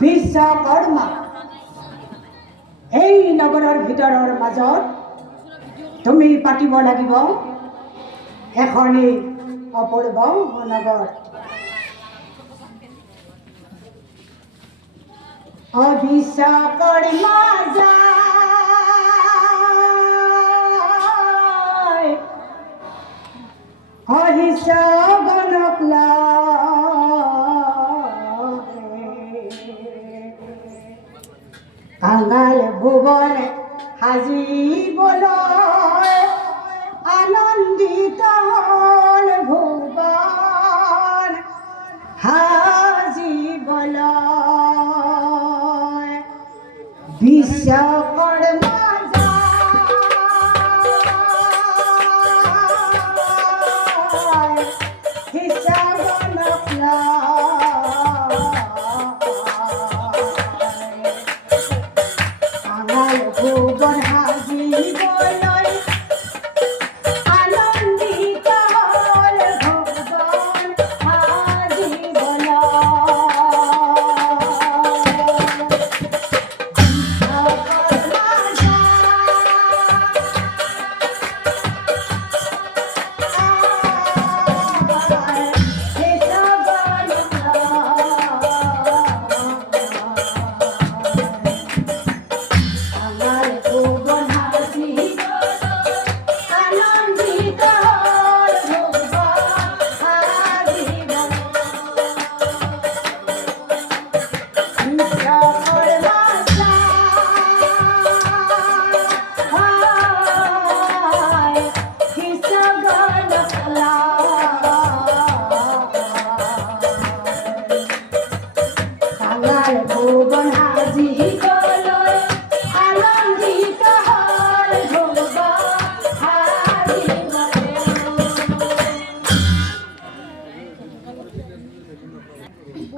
বিশ্বকৰ্মা এই নগৰৰ ভিতৰৰ মাজত তুমি পাতিব লাগিব এখনি অপূৰ্ব নগৰ। বিশ্বকৰ্মা যায় অহিষ গণক কাঙাল ভুৱন সাজিবলৈ আনন্দিত হল ভুৱন সাজিবলৈ বিশ্বকৰ্মা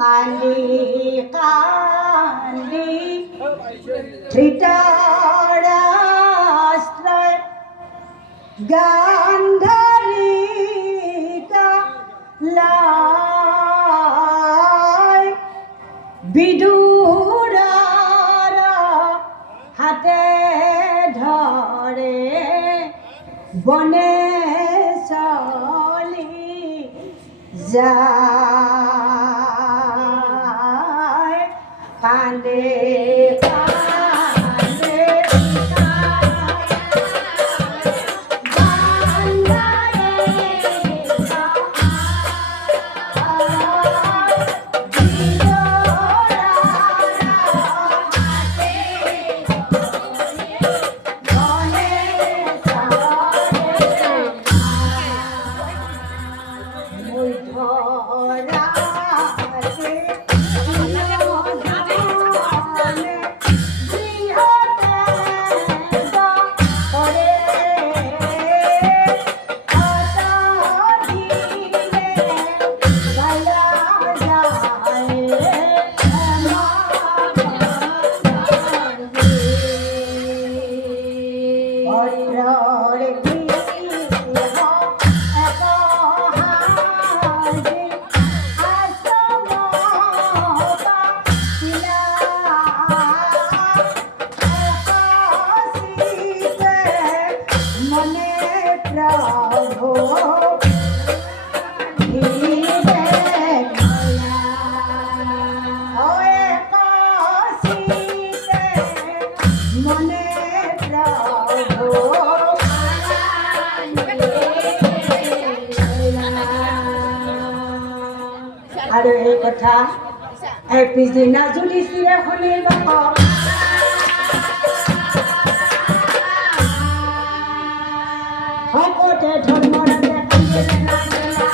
কান্দি কান্দি ধৃতৰাষ্ট্ৰই গান্ধাৰীকা লাই বিদুৰৰ হাতে ধৰে বনে চলি যায় কান্দে কান্দে প্রভু ধীরে ওয়ে কাশিতে মনে প্রভু আৰু এই কথা পিছদিনা যদি চিৰে শুনিব শকতে ধৰ্মৰাজে কান্দিলে নাগিলা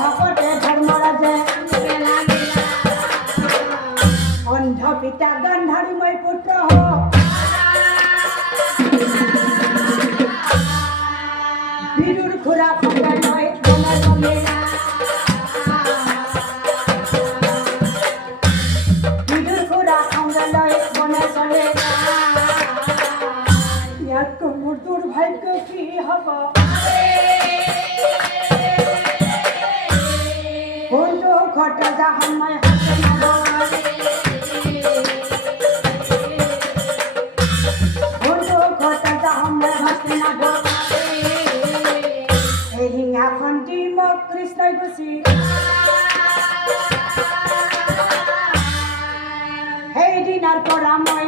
শকতে ধৰ্মৰাজে কান্দিলে নাগিলা অন্ধ পিতা গান্ধাৰীময় পুত্ৰ বিদুৰ খুৰা খন্দাই লৈ বনাই বনিলা বিদুৰ খুৰা খন্দাই লৈ বনাই চলিলা ইয়াতকৈ মোৰ দুৰ্ভাগ্য কি হ'ব কোনটো ঘট যা সময় হাতে নগৰে কোনটো ঘট যা সময় হাতে নগৰে সিংহাখন দি মোক কৃষ্ণই গুচি সেইদিনাৰ পৰা মই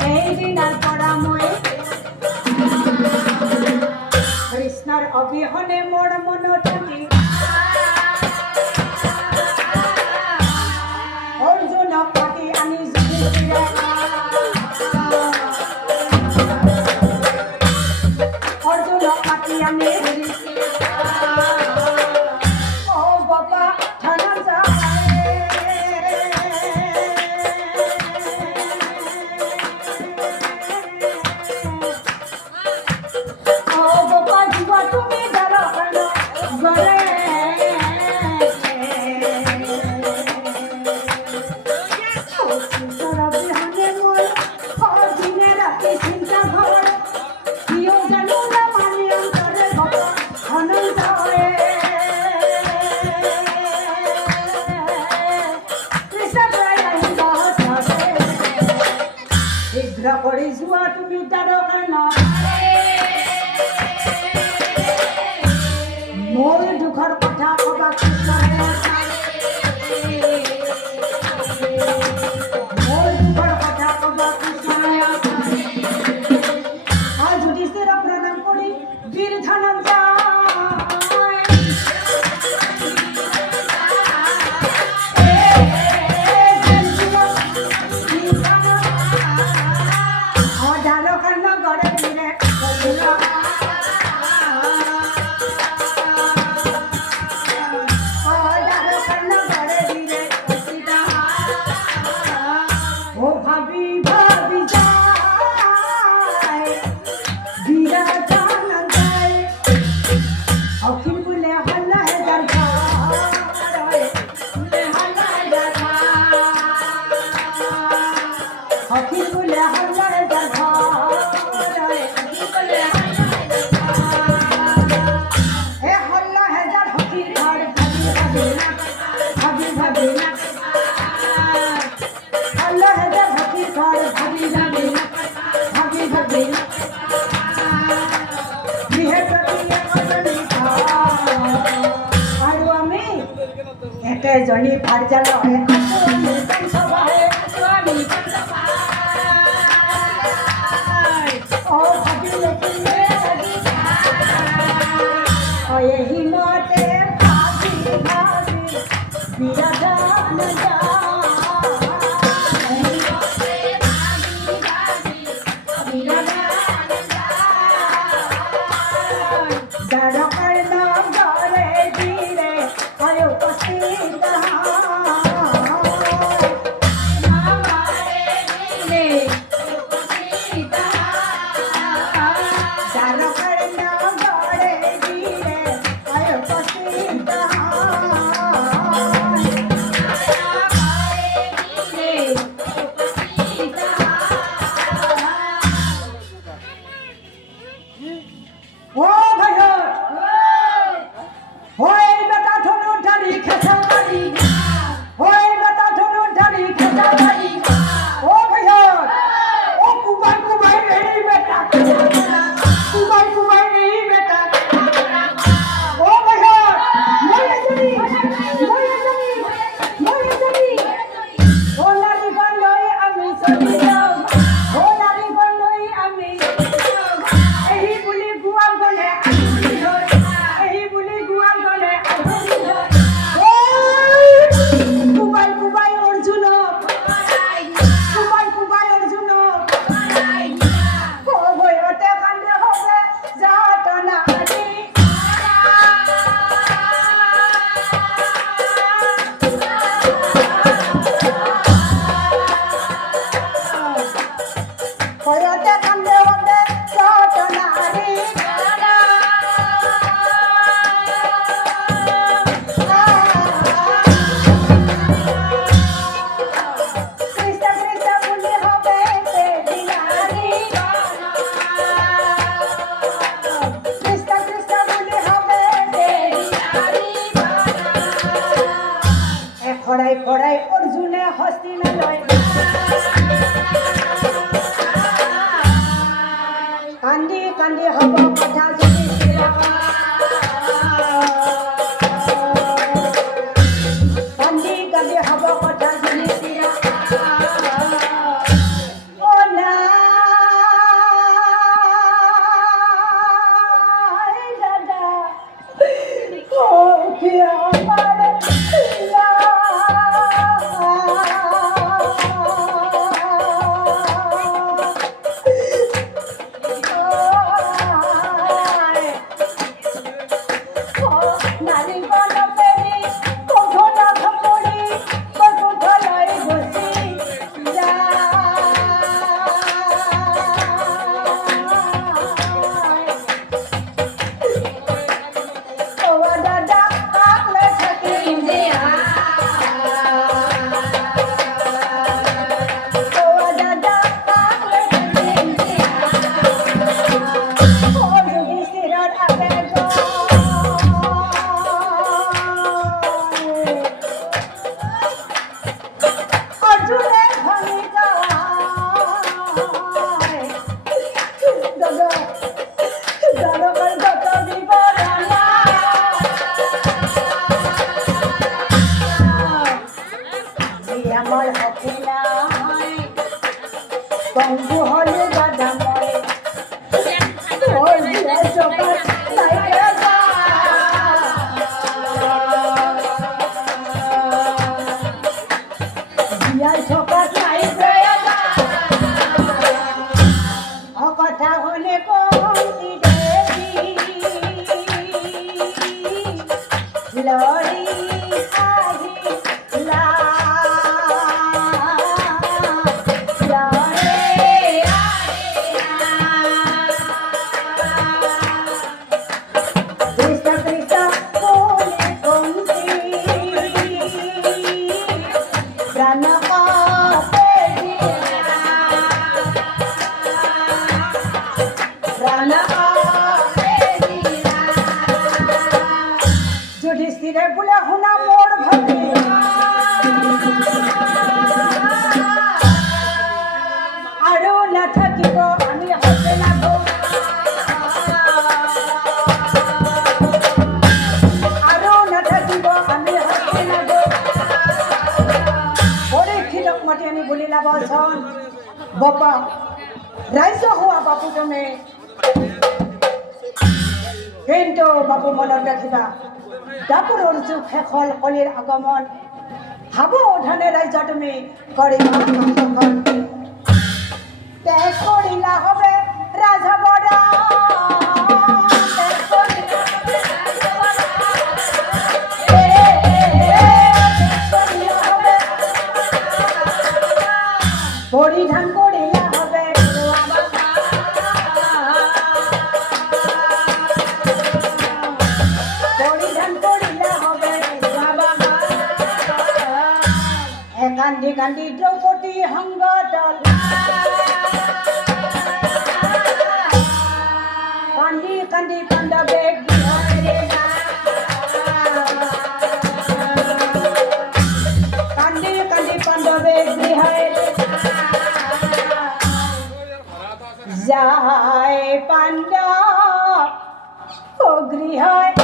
সেইদিনাৰ পৰা মই কৃষ্ণৰ অবিহনে মোৰ মনত থাকি অৰ্জুনক মাতি আনি অর্জুনক মাতি আনি ও বাবা ধনঞ্জয় ও বাবা জীব তুমি জানো কেন গরে তোরা বিহানে মোর দিনে রাতে চিন্তা ঘর কিও জানো না মানে অন্তরে ঘর ধনঞ্জয় কৃষ্ণ জয় আহিব সবে শীঘ্ৰ কৰি যোৱা তুমি দ্বাৰকা মোৰ দুখৰ কথা কবা কৃষ্ণৰে মোৰ দুখৰ কথা কবা কৃষ্ণৰে যুধিষ্ঠিৰ প্ৰণাম কৰি বীৰ ধনঞ্জয় দ্বাৰকাৰ নগৰে দিলে দ্বাৰকাৰ নগৰে দিলে ও ভাবি ভাবি যায় বিৰাট ধনঞ্জয় অখিল বোলে হল্লা হেজাৰ অখিল বোলে হল্লা হেজাৰ এ হল্লা হেজাৰ হকিৰ ঘৰ ভাবি ভাবি না হল্লা হেজাৰ হকিৰ ঘৰ ভাবি ভাবি না ভাবি ভাবি না আৰু আমি একেজনী ভাৰ্যালয় আছো আমি পঞ্চভাই ও ভাবিলে কিনে এহি মতে ভাবি ভাবি বিৰাট দ্বাৰকাৰ নগৰে দিলে উপস্থিত দ্বাৰকাৰ নগৰে দিলে উপস্থিত খড়াই খড়াই অর্জুনে হস্তিনালয় কান্দি কান্দি হব কথা যুধিষ্ঠিৰ কান্দি কান্দি হব কথা যুধিষ্ঠিৰ ও নাই দাদা ও কি আমার আমার হকে নাই বন্ধু হলে দাদা মরে ওই দিয়া জগৎ নাই রাজা দিয়া জগৎ নাই রাজা ও কথা হলে কমতি দেবী লরি আহিলা যুধিষ্ঠিরে বলে হুনা মোর ভক্তি আরো না থাকিব আমি হতে না গো আরো না থাকিব আমি হতে না গো ওরে খিলক মাটি আমি বলিলা বলছন বাবা রাইজ হওয়া বাপু তুমি কিন্তু বাপু মনত ৰাখিবা দাপৰৰ যুগ শেষ হ'ল কলিৰ আগমন সাৱধানে ৰাজ্য তুমি কৰিবা ত্যাগ কৰিলা হবে ৰাজবৰা পৰিধান কৰিলা হবে কান্দি কান্দি দ্রৌপদী সংগদল কান্দি কান্দি পাণ্ডবে কান্দি কান্দি পাণ্ডবে গৃহে যায় পাণ্ডব ও গৃহে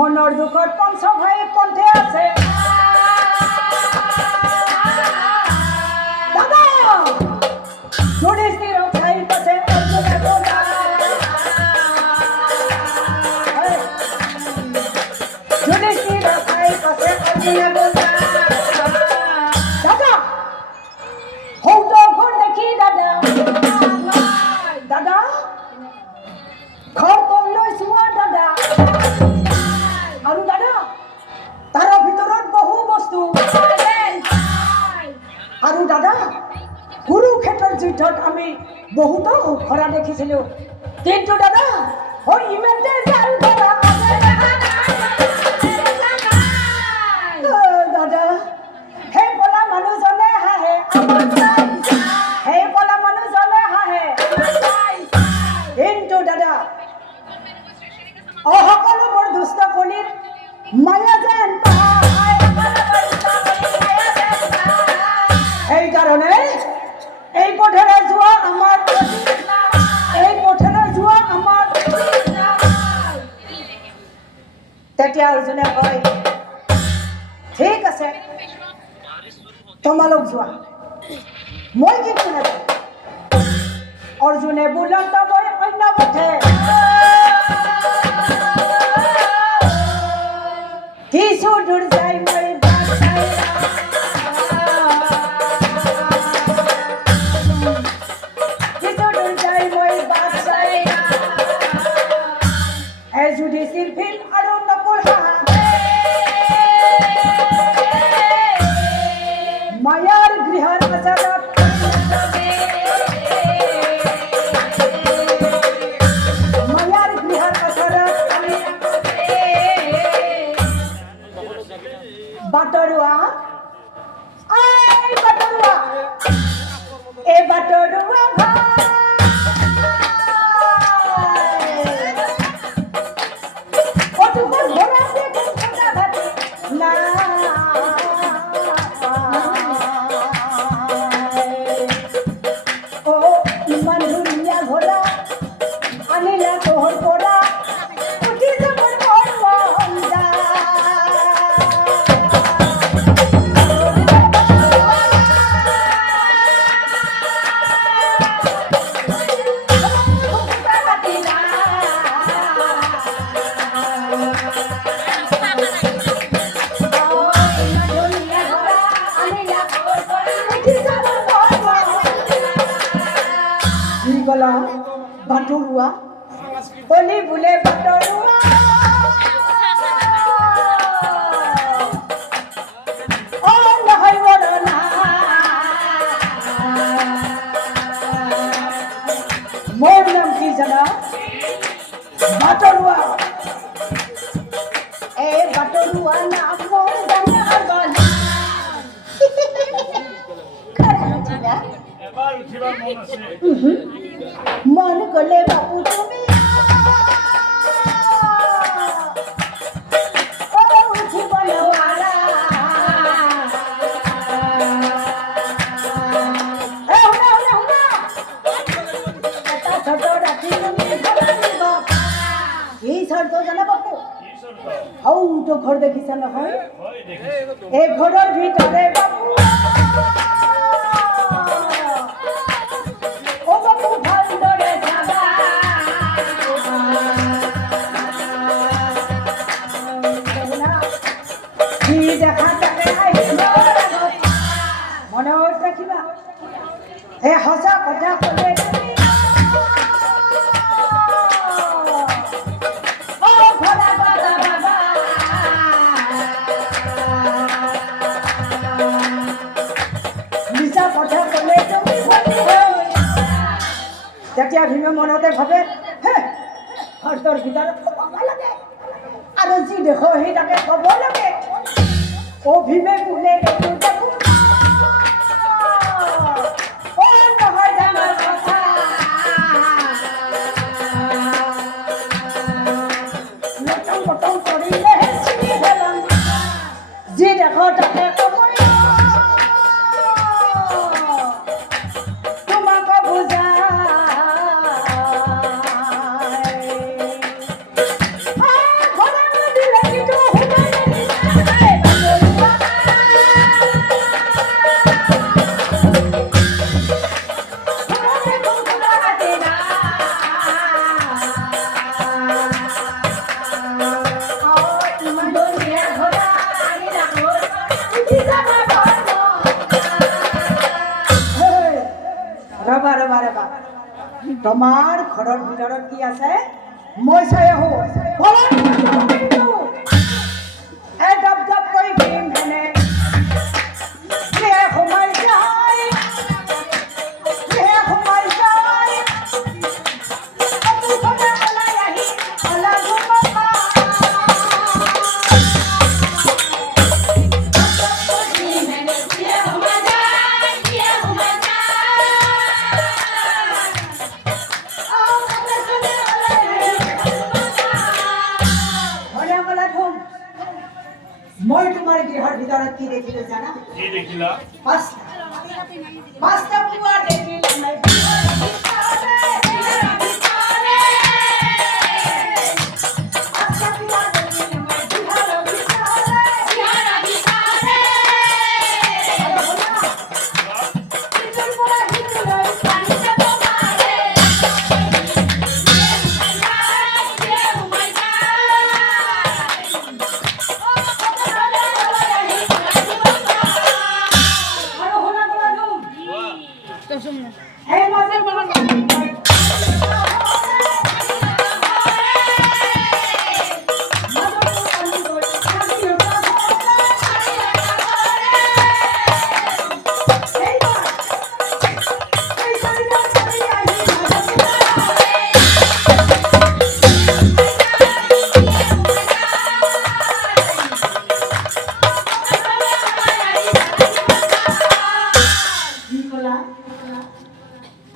মনৰ দুখত পঞ্চ ভাই পন্থে আছে দাদা যুধিষ্ঠিৰ খাই পাছে অৰ্জুনে বোলা যুধিষ্ঠিৰ খাই পাছে অৰ্জুনে বোলা দাদা হৌত ঘৰ দেখি দাদা দাদা ঘৰ তললৈ চোৱা দাদা আৰু দাদা তাৰ ভিতৰত বহু বস্তু আৰু দাদা কুৰুক্ষেত্ৰৰ যুদ্ধত আমি বহুতো ঘোঁৰা দেখিছিলোঁ কিন্তু দাদা ইমানতে আৰু ঘোঁৰা দাদা সেই কলা মানুহজনে হাঁহে সেই কলা মানুহজনে হাঁহে কিন্তু দাদা সকলোবোৰ দুষ্ট কণীৰ মায়া যেন সেইকাৰণে এই পথেৰে যোৱা আমাৰ তেতিয়া অৰ্জুনে কয় ঠিক আছে তোমালোক যোৱা মই কিন্তু নাযাওঁ অৰ্জুনে বুলন্ত গৈ অন্য পথে কিছু দূৰ যাই মই যুধিষ্ঠিৰ ভীম আৰু নকুল মায়াৰ গৃহৰ আচাৰত বাটৰুৱা এই বাটৰুৱা ইমান ধুনীয়া ঘোঁৰা আনিলা তোহৰ পৰা উঠি যাবৰ মন যায় বাটৰুৱা কলি বোলে বাটৰুৱা নহয় বৰনা মোৰ নাম কি জানা বাটৰুৱা এই বাটৰুৱা নাম মোৰ মন গলে বাবু তুমি উঠিব নোৱাৰা এটা চৰ্ত ৰাখি তুমি এই চৰ্ত জানা বাবু সৌটো ঘৰ দেখিছা নহয় এই ঘৰৰ ভিতৰে বাবু মনত ৰাখিবা এই সঁচা কথা ক'লে মিছা কথা ক'লে তেতিয়া ভীমে মনতে ভাবে ঘৰটোৰ ভিতৰত ক'ব লাগে আৰু যি দেখো সেই তাকে ক'ব লাগে ভীমে বোলে যি দেখো তাকে তোমাক বুজা ঘোঁৰা দিলে ৰবা তোমাৰ ঘৰৰ ভিতৰত কি আছে মই চাই আহো এই ডব ডব কৰি ভীম হেনে সোমাই যায় ওলাই আহি অলা মই তোমাৰ গৃহৰ ভিতৰত কি দেখিলো জানা কি দেখিলা পাঁচটা পুৱা দেখিলো মই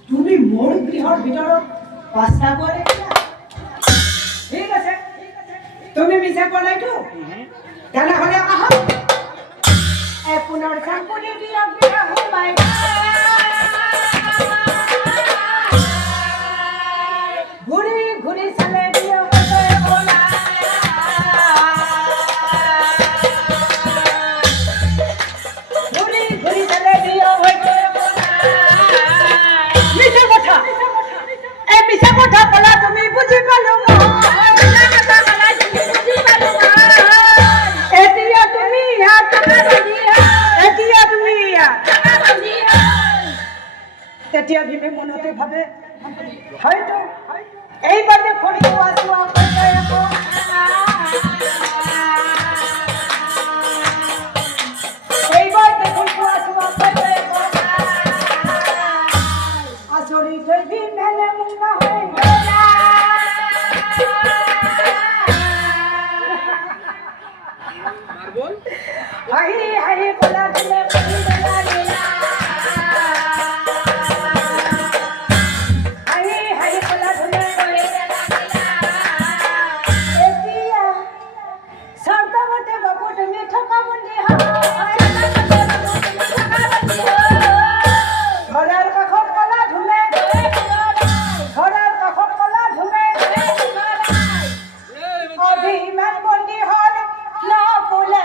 তুমি মোৰ গৃহৰ ভিতৰত পাঁচটা পোৱা দেখিলা ঠিক আছে তুমি মিছা কোৱা নাইতো তেনেহ'লে আহা পুনৰ চাংকুনি দিয়া গৃহ সোমাই ঘূৰি ঘূৰি চালে দিয়া ঘূৰি ঘূৰি চালে দিয়া মিছা কথা ক'লা তুমি বুজি পালো এতিয়া তুমি তেতিয়া ভীমে মনতে ভাবে হয়তো এইবাৰ দেখোন চোৱা চোৱা এইবাৰ দেখোন চোৱা চোৱা আচৰিত হৈ ভীম হেলে মুঙা হৈ হাঁহি হাঁহি কলা দিলে হাঁহি হাঁহি কলা ধুলে এতিয়া চৰ্তমতে বাবু তুমি থকা বন্দী ঘৰৰ কাষত কলা ধুলে ঘৰৰ কাষত কলা ধুলে অভিমান বন্দী হ'ল নকুলে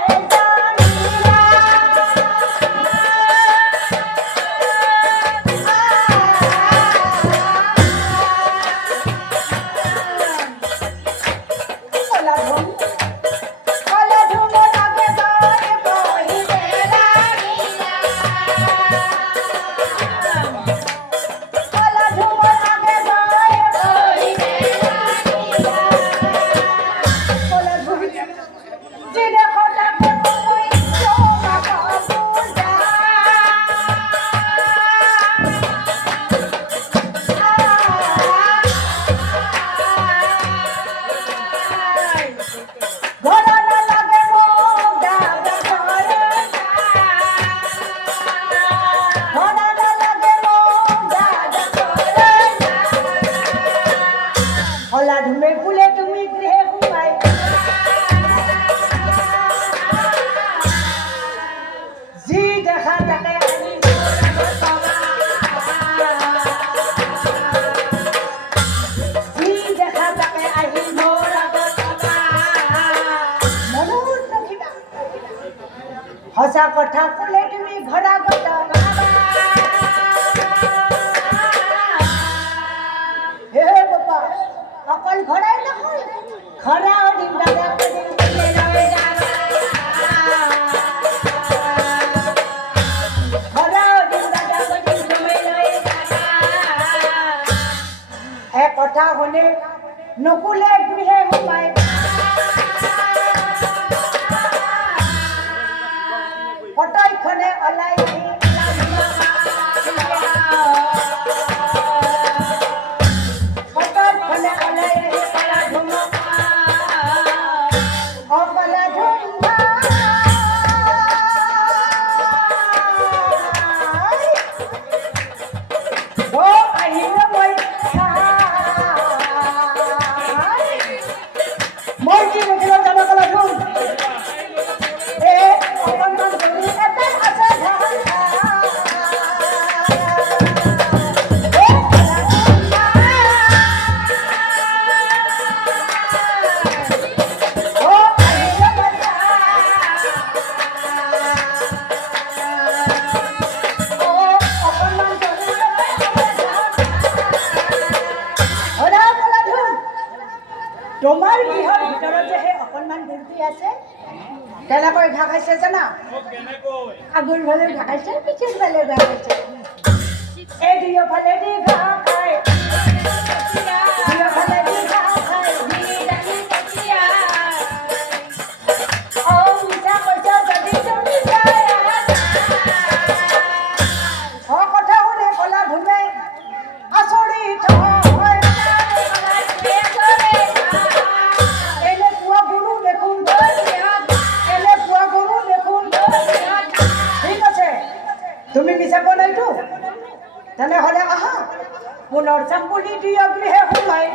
সঁচা কথা ক'লে তুমি ঘৰা গতা হে বাবা অকল ঘৰাই নহয় ঘৰা দিন দাদা নকুলে গৃহে সোমাই কটাইখনে ওলাই আহি কটাইখনে ওলাই আহি কলা ধুমুহা অ কলা ধুমুহা অ আহিব মই কি দেখিলো জানো কলা ধুম অকণমান ধৰি এটাই আছে তোমাৰ গৃহৰ ভিতৰত যে সেই অকণমান গুৰটি আছে কেনেকৈ ঘাঁ খাইছে জানা আগৰ ফালে ঘাঁ খাইছে পিছৰ ফালে ঘাঁ খাইছে এই দুয়োফালে দি ঘাঁ খায় দুয়োফালে দি ঘাঁ খায় অ মিছা কৈছা যদি তুমি অ কথা শুনে কলা ধুমে আচৰিত হয় তুমি মিছা কোৱা নাইতো তেনেহ'লে আহা পুনৰ যাম বুলি দুয়ো গৃহে সোমাই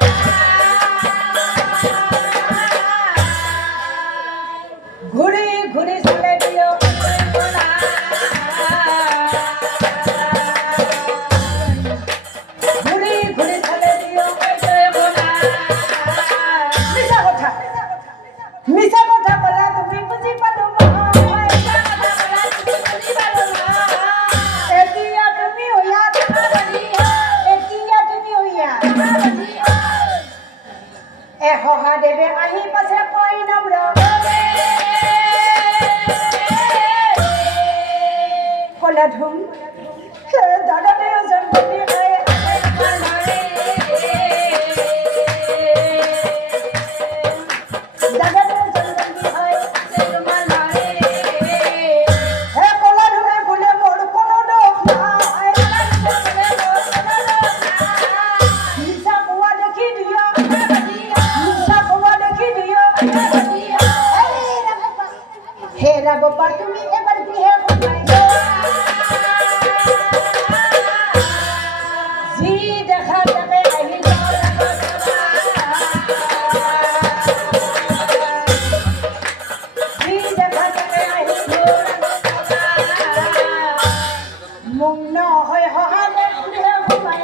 ঘূৰি ঘূৰি চালে দুয়ো ঘূৰি ঘূৰি চালে দুয়ো মিছা কথা ক'লা তুমি বুজি পালো সহাদেৱে আহি পাছে কই নম্ৰ কলা ধুম দাদাতে জন্মনি হয় দাদাতে জন্মনি হয় হে কলা ধুমে বোলে মোৰ কোনো দোষ নাই মিছা কোৱা দেখি দিয়া হে ৰাগপা তুমি এবাৰ গৃহে সোমাই যি দেখা তাকে আহি যি দেখা তাকে আহি মুগ্ন হৈ সহালে গৃহে সোমাই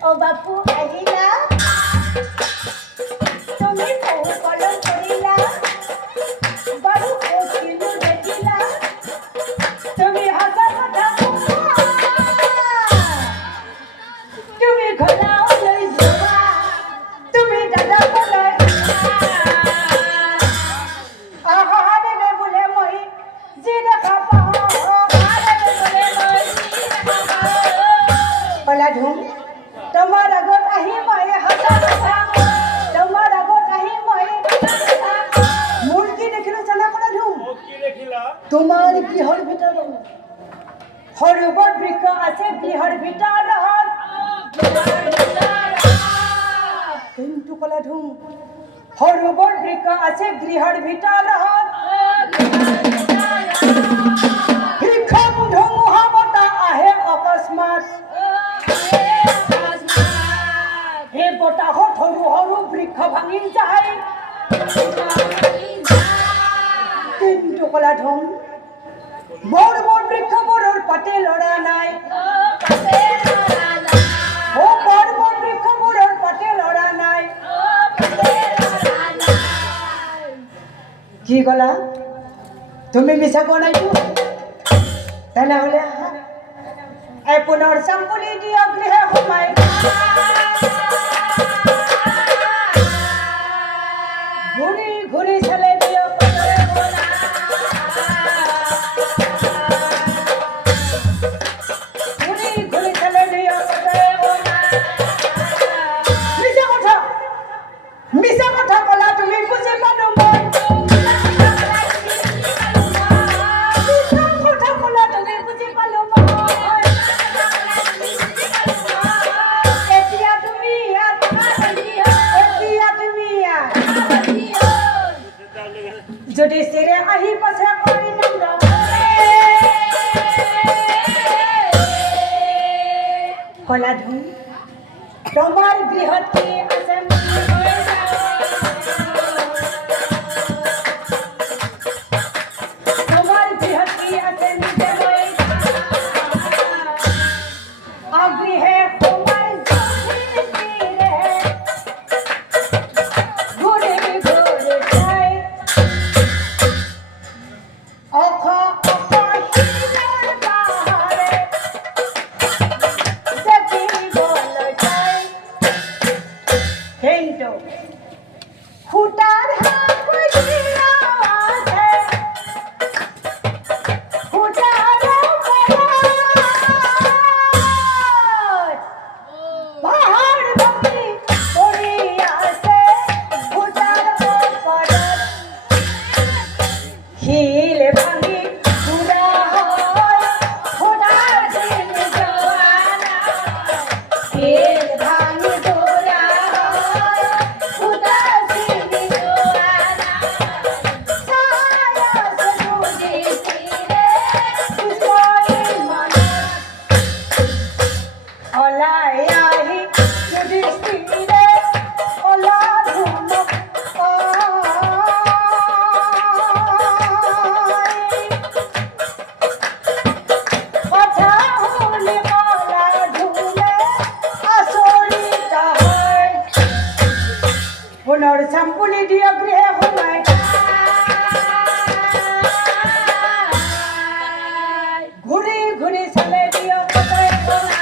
ও বাপু আহিলা তুমি বহু কলম কৰিলা বাৰু কিন্তু দেখিলা তুমি হাসা কথা তুমি ঘোলাও লৈ যোৱা তুমি দাদা কলৈ সহাদেৱে বোলে মই যি দেখা পাওঁ কলা ধুম তোমাৰ আগত আহি মই হাসা কথা তোমাৰ আগত আহি মই মোৰ কি দেখিলো জানা কলা ধুম তোমাৰ গৃহৰ ভিতৰত সৰোবৰ বৃক্ষ আছে গৃহৰ ভিতৰত কিন্তু কলা ধুম সৰোবৰ বৃক্ষ আছে গৃহৰ ভিতৰত ভীষণ ধুমুহা বতাহ আহে অকস্মাত এই বতাহত সৰু সৰু বৃক্ষ ভাঙি যায় কিন্তু কলা ধুম বৰ বৰ বৃক্ষবোৰৰ পাতে লৰা নাই ও বৰ বৰ বৃক্ষবোৰৰ পাতে লৰা নাই কি কলা তুমি মিছা কোৱা নাইতো তেনেহ'লে এই পুনৰ চাম্পুলি দিয় গৃহে সোমাই ঘূৰি ঘূৰি চালে দিয় কতৰে বলা ঘূৰি ঘূৰি চালে দিয় কতৰে বলা মিছা কথা কলা তুমি বুজি পালো মই মিছা কথা কলা তুমি বুজি পালো মই এতিয়া তুমি ইয়াত যদি চিৰে আহি পাছে কৰি কলা ধুম তোমাৰ গৃহত কি আছে তোমাৰ গৃহত কি আছে নিজে লৈ অগৃহে তোমাৰ চিৰে ঘূৰি ঘূৰি চাই অখ শিলৰ বাহাৰে দেখিবলৈ চাই কিন্তু খুটাৰ হাকুলিয়া আছে খুটাৰ পাহাৰ ভক্তি কৰি আছে খুটাৰ ওপৰত শিল ভাঙি খুৰা হয় খুটাৰ দিন জোৱানা শিল ভাঙি খুৰা হয় খুটাৰ দিন জোৱানা ছায়া সজুদি চিৰে কুশলী মনত ওলাই আহি যুধিষ্ঠিৰে ওলা ধুমক কথা শুনি কলা ধুমে আচৰিত হয় পুনৰ চাম্পুলি দিয় গৃহে সোমাই ঘূৰি ঘূৰি চালে দিয় কতৰে বলা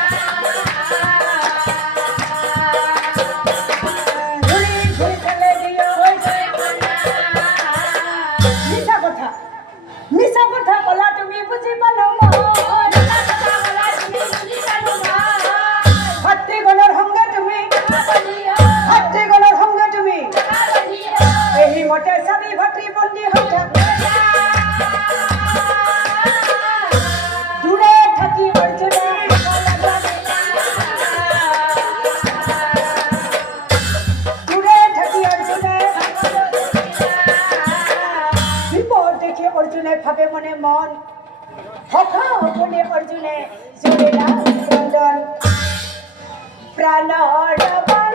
ঘূৰি ঘূৰি চালে দিয় কতৰে বলা মিছা কথা কলা তুমি বুজি পালো মই ভাতৃগণৰ সংগে তুমি এই মতে চাবি ভাতৃ বন্দী হৈ থাক দূৰে থাকি অৰ্জুনে বিপদ দেখি অৰ্জুনে ভাবে মনে মন সখা হবনে অৰ্জুনে জোৰেলা ক্ৰন্দন প্ৰাণৰ বল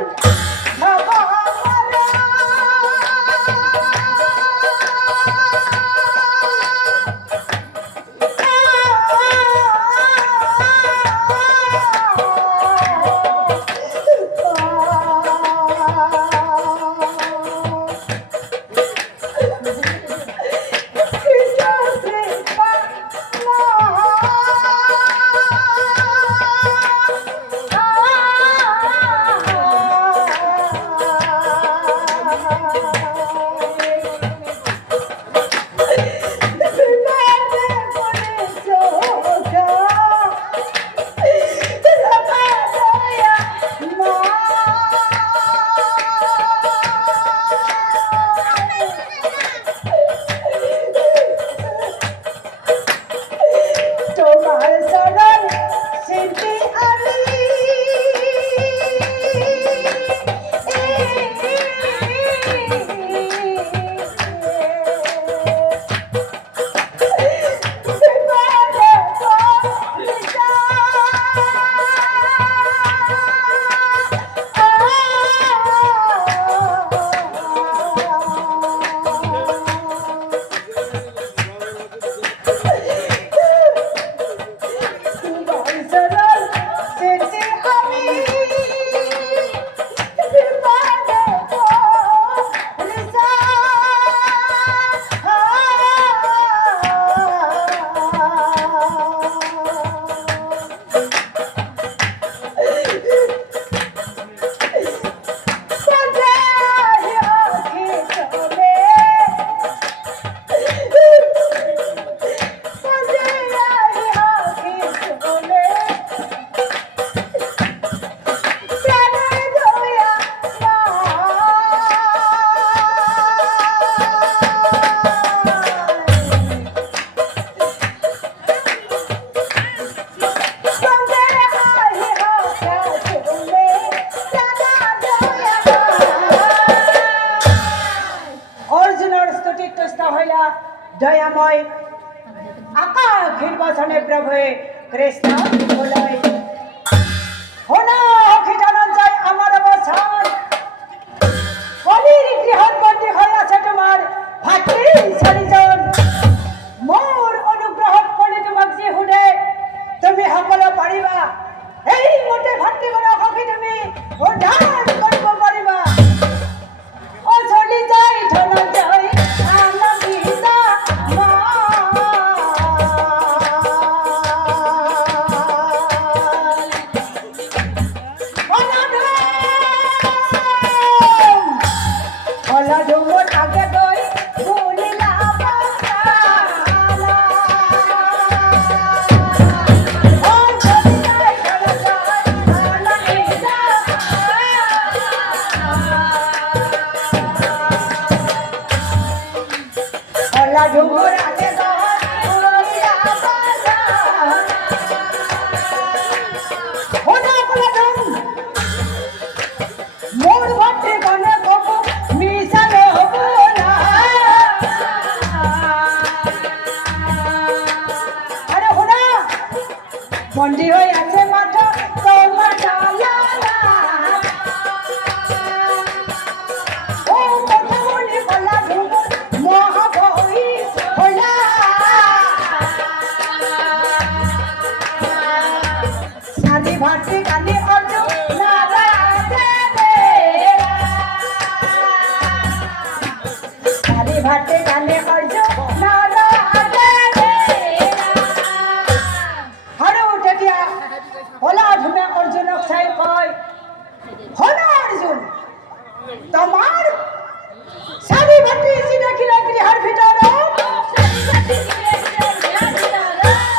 দয়াময় আকাশীর বচনে প্ৰভুৱে কৃষ্ণ বলয় শুনা সখী ধনঞ্জয় আমাৰ অৱসান কলিৰ গৃহত বন্দী হৈ আছে তোমাৰ ভাতৃ চাৰিজন মোৰ অনুগ্ৰহত কলি তোমাক যি সোধে তুমি সকলো পাৰিবা এই মতে ভাতৃগণক সখী তুমি উদ্ধাৰ কৰিব পাৰিবা অ চলি যায় ধনঞ্জয় আনন্দিতা আগে গৈ ভুলিলা বন্দী হৈ আছে মাত্ৰ তোমাৰ ডালালা ও কথা শুনি কলা ধুমুৰ মহাবহী হলা সাধি ভাতৃ কালি অৰ্জুন সাধি ভাতৃ কালি অৰ্জুন হলা ধুমে অৰ্জুনক চাই কয় হলা অৰ্জুন তোমাৰ চাৰি ভাতৃ যি দেখিলে গৃহৰ ভিতৰত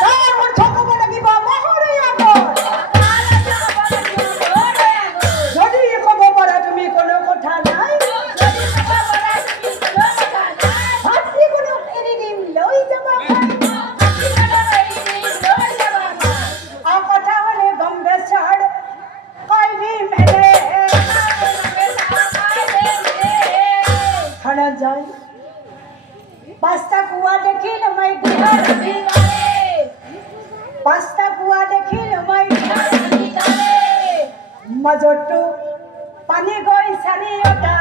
তাৰ অৰ্থ ক'ব লাগিব মহৰী আগত যদি ক'ব পাৰা তুমি কোনো কথা নাই ভাতৃগণক এৰি দিম লৈ যাবা ধনঞ্জয় পাঁচটা কুয়া দেখিল মই গৃহৰ ভিতৰে পাঁচটা কুয়া দেখিল মই মাজতো পানী গৈ চাৰিওটা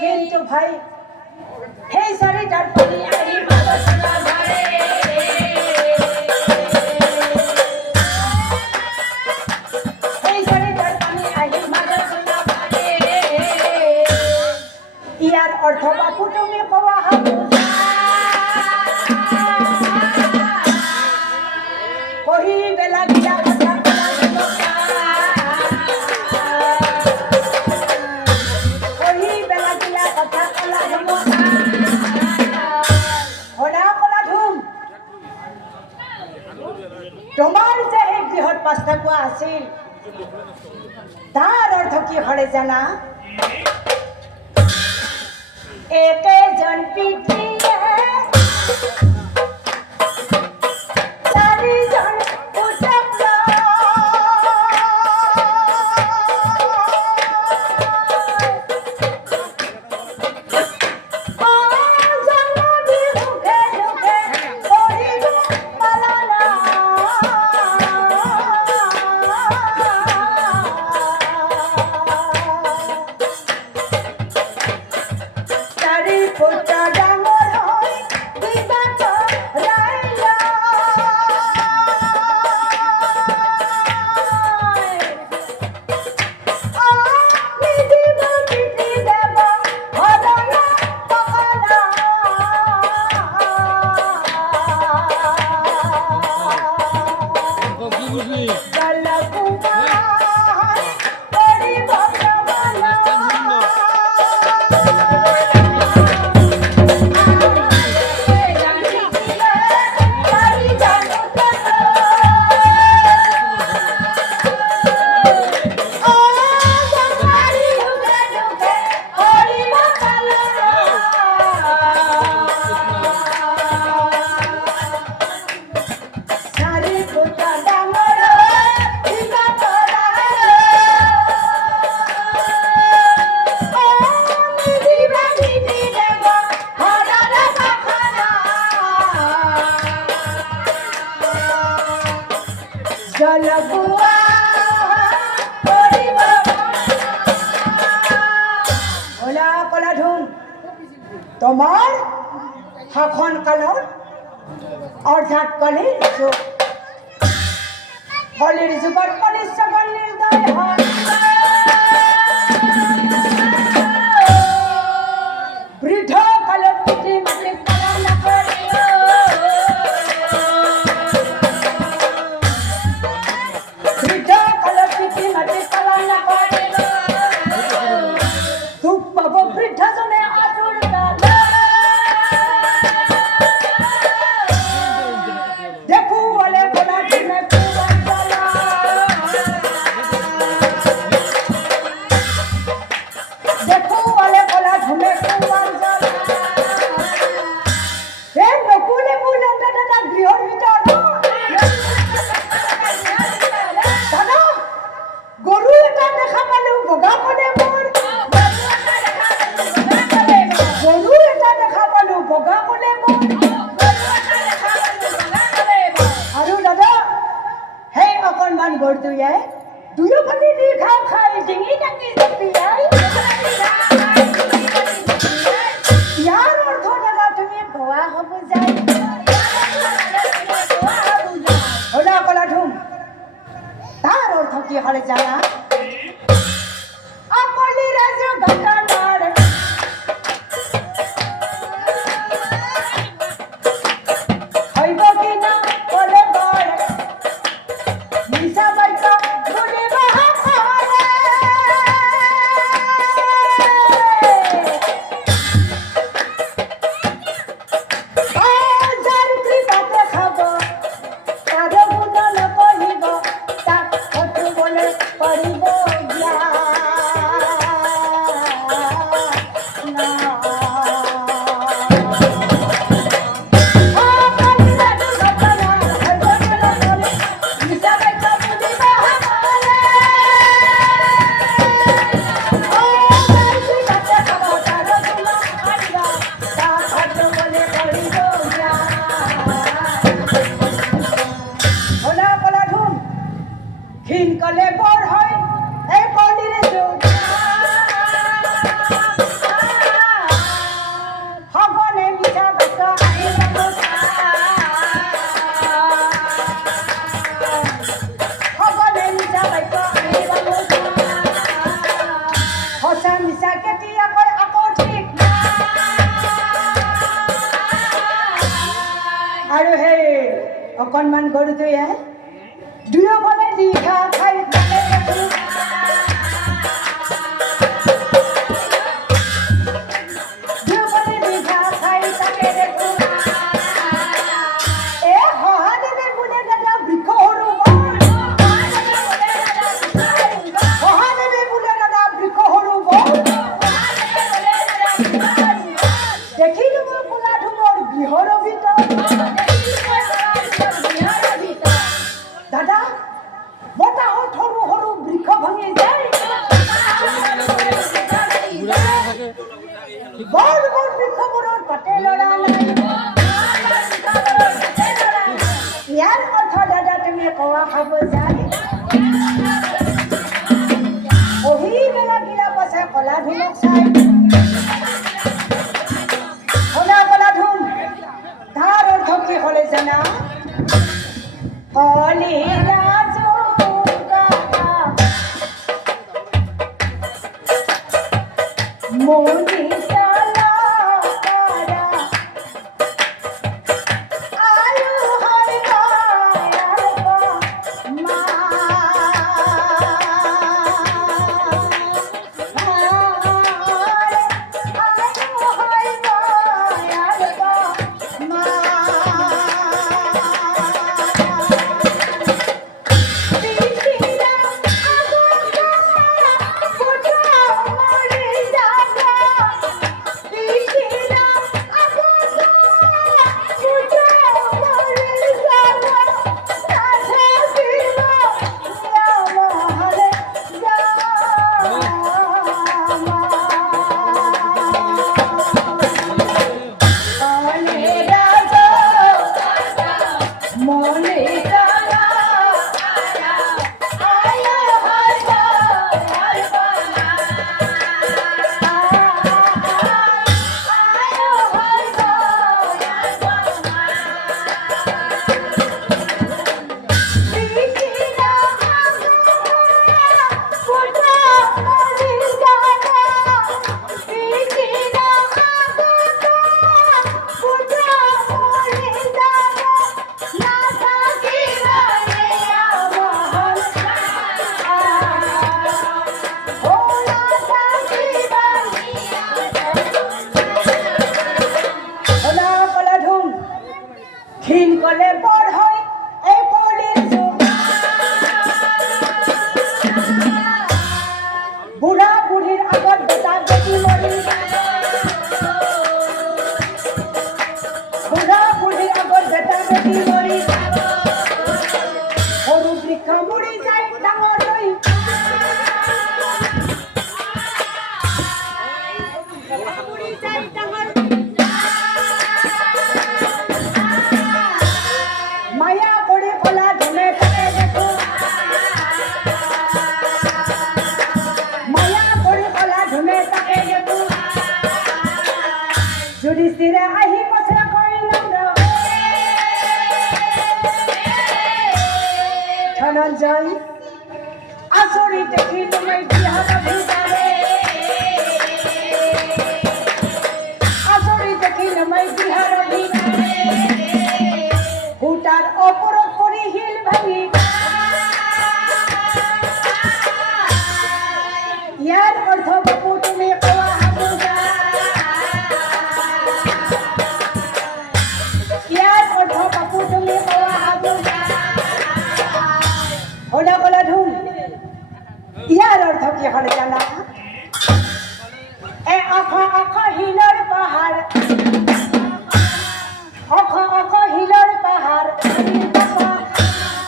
কিন্তু ভাই সেই চাৰিটাৰ পানী আহি ইয়াৰ অৰ্থ বাপু তুমি কোৱা কহি বেলা গিলা কথা কহি বেলা গিলা কথা কলা শুনা কলা ধুম তোমাৰ যে এই গৃহত পাঁচটা কোৱা আছিল তাৰ অৰ্থ কি হলে জানা একেজন পিতৃয়ে চাৰিজন পুত্ৰ পুত্ৰ ডাঙৰ হৈ তোমার শাসন কালত অৰ্থাৎ কলিৰ যুগ কলিৰ যুগত কনিষ্ঠগণ নিৰ্দয় হয় বৃদ্ধ কালত পিতৃ মাতৃক পালন নকৰে বৃদ্ধ কালত পিতৃ মাতৃক পালন নকৰে দুখ পাব বৃদ্ধজনে আতুৰ দেখুৱালে বলা তুমি দেখুৱালে বলা তুমি নকুলে মোৰ দাদা গৃহৰ ভিতৰত দাদা গৰু এটা দেখা পালো বগা কলে মোৰ গৰু এটা দেখা পালো বগা কলে মোৰ আৰু দাদা সেই অকণমান গৰুটোৱে দুয়োফালে দি খাই খাই ডিঙি ডাঙি জঁপিয়াই ইয়াৰ অৰ্থ দাদা তুমি ভুৱা হ'ব যায় হলা কলা ধুম তাৰ অৰ্থ কি হলে জানা অকলি ৰাজ ঘটনাৰ হইব কি না কলে বৰ মিছা বাক্য শুনিব পাৰে যাৰ কৃপাতে খাব কাৰো গুণ নকৰিব তাক সতুবলৈ পাৰিব ক্ষীণ কলে বৰ হয় এই কলিৰে যুগ সঘনে মিছা বাক্য সঘনে মিছা বাক্য সঁচা মিছা কেতিয়াকৈ আকৌ ঠিক আৰু সেই অকণমান গৰুটোৱে দুয়োফালে দিঘা খাই থাকে দুয়োফালে দিঘা খাই থাকে দেখো এ সহাদেৱে বোলে দাদা বৃক্ষ সৰু সহাদেৱে বোলে দাদা বৃক্ষ সৰু দেখিলো মই কোলা ধুমৰ গৃহৰ ভিতৰত দাদা যাই আসরি দেখি তোমায় বিহার ভিতরে আসরি দেখি তোমায় বিহার ভিতরে হুটার অপরাধ করি হিল ভাঙি ইয়ার অর্থ বাপু তুমি কোয়া হাবুজা ইয়ার অর্থ বাপু তুমি কোয়া হাবুজা হোলা বলা ধুম ইয়ার অর্থ কি হলে জানা এ আখা আখা হিলার পাহাড় আখা আখা হিলার পাহাড়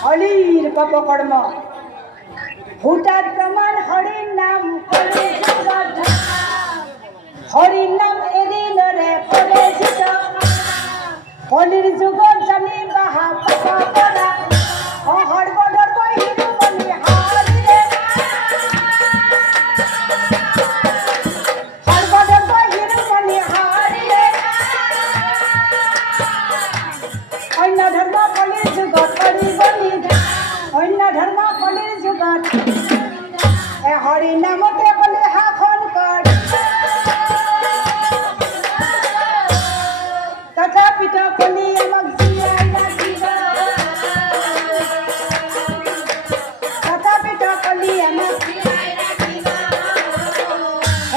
হলির পাপ কর্ম হুটার প্রমাণ হরির নাম হরির নাম এদিন রে পরে হলির যুগ জানি বাহা পাপা করা অহর বদর বই হিরু বলি হারি রে হর বদর বই হিরু বলি হারি রে অন্য ধর্ম কলির যুগ হরি বলি অন্য ধর্ম কলির যুগ এ হরি নামতে বলি হাখন কর তথাপিত কলি আমাক জিয়াই রাখিব তথাপিত কলি আমাক জিয়াই রাখিব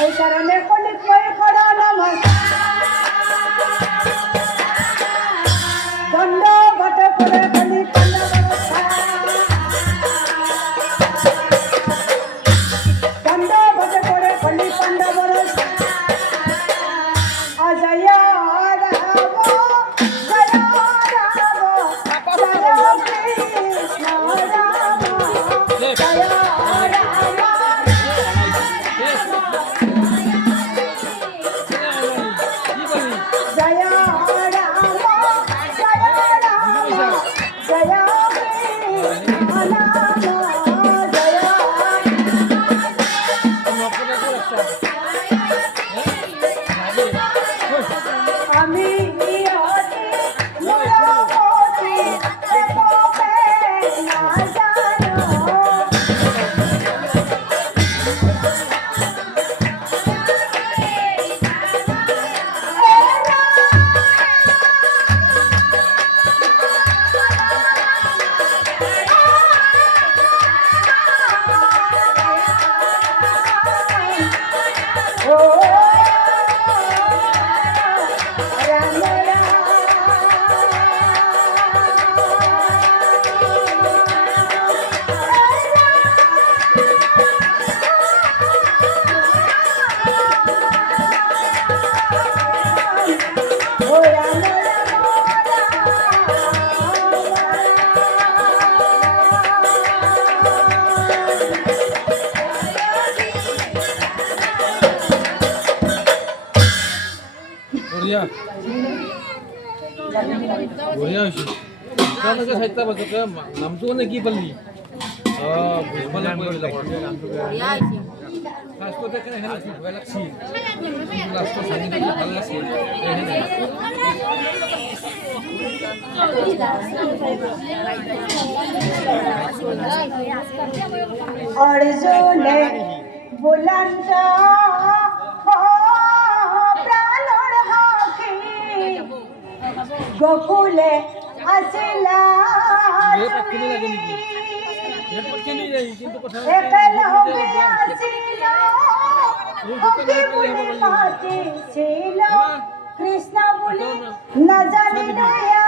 এই কারণে কলিক মই কৰা নমস্কাৰ দণ্ড ঘট করে কলি দণ্ড ঘট করে কলি পাণ্ডবৰ অজয় আমি বঢ়িয়া হৈছে তেওঁলোকে চাৰিটা বজাতে নামটো মানে কি পালি ফাৰ্ষ্টতে কেনেকৈ ভয় লাগছিল লাষ্টত চাঙি থাকি ভাল লাগছিল অৰ্জুনে বুলন্দ প্রাণর হাকি গোকুলে আসিলা একাল হবে আসিল হকি বলে মাটি ছিল কৃষ্ণ বলে না জানি নয়া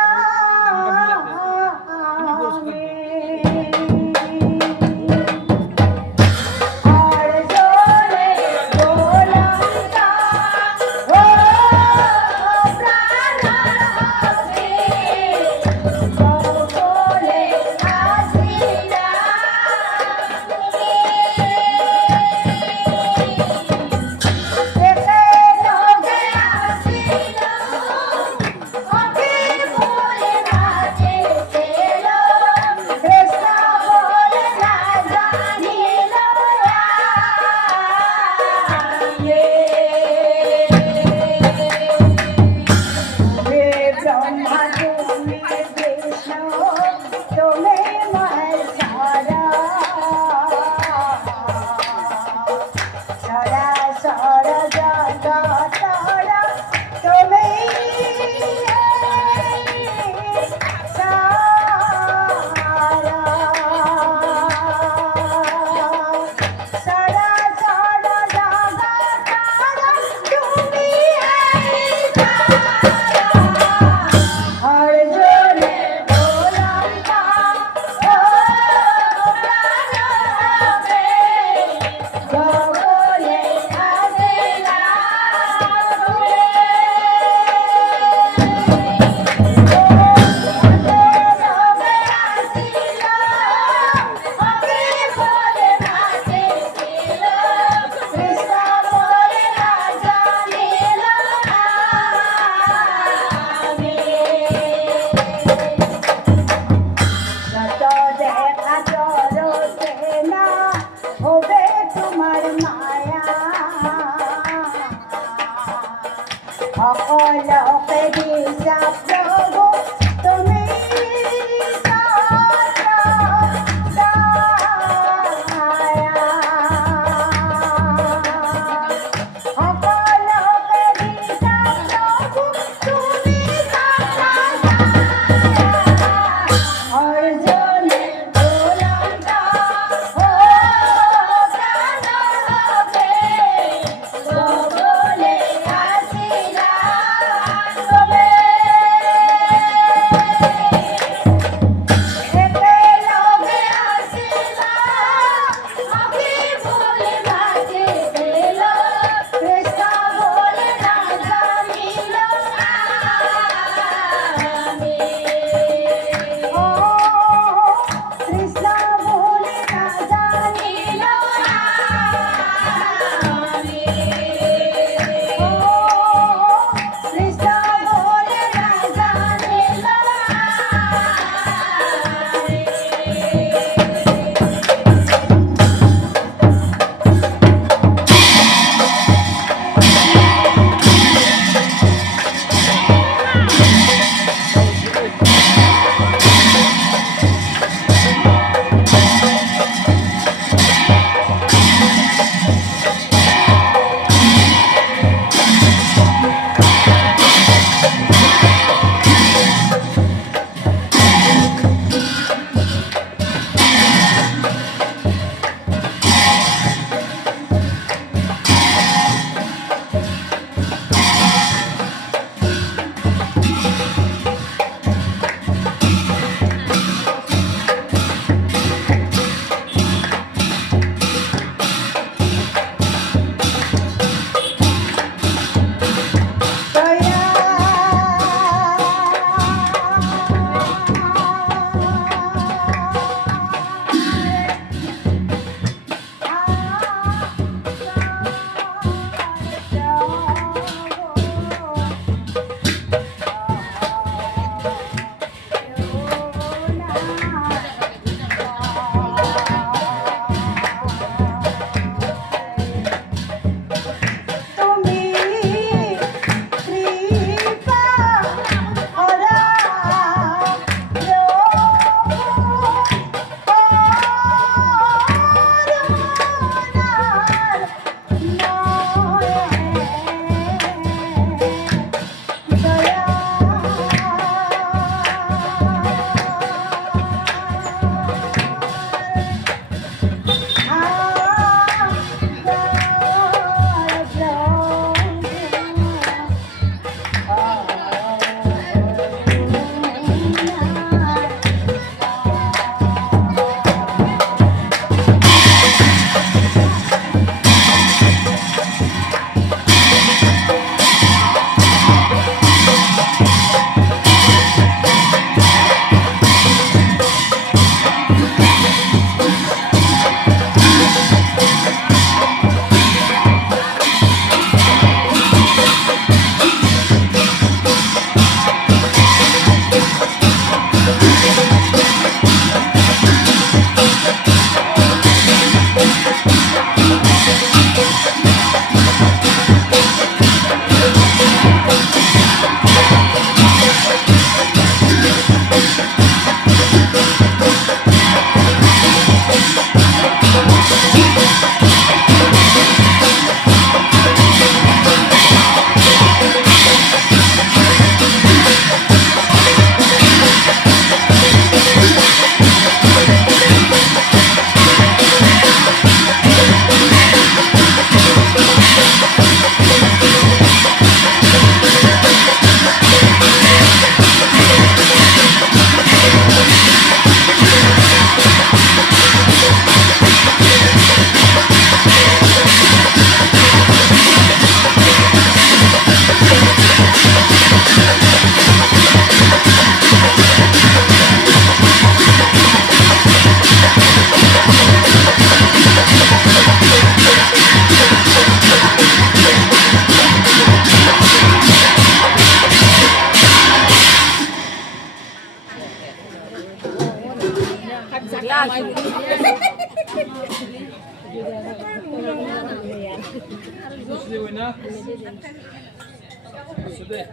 Sudah.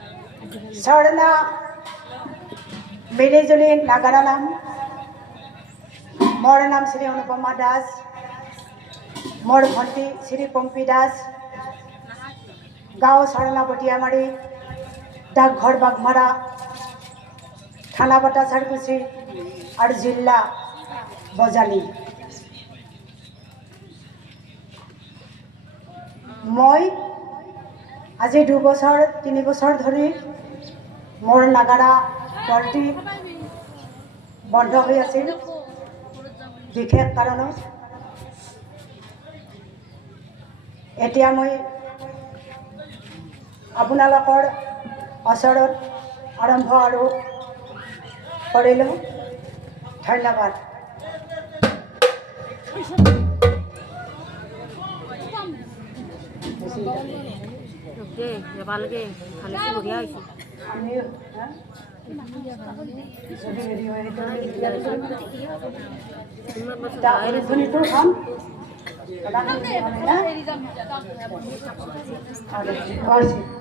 স্বৰ্ণা মিলিজুলি নাগাৰা নাম। মোৰ নাম শ্ৰী অনুপমা দাস। মোৰ ভণ্টি শ্ৰী পম্পী দাস। গাঁও স্বৰ্ণা বটিয়ামাৰী, ডাকঘৰ বাগমাৰা, থানা বাটাচাৰকুচি আৰু জিলা বজালী। মই আজি 2 বছৰ 3 বছৰ ধৰি মোৰ নাগাৰা দলটি বন্ধ হৈ আছিল বিশেষ কাৰণত। এতিয়া মই আপোনালোকৰ ওচৰত আৰম্ভ আৰু কৰিলোঁ। ধন্যবাদ। আমি ধ্বনিটো খাম।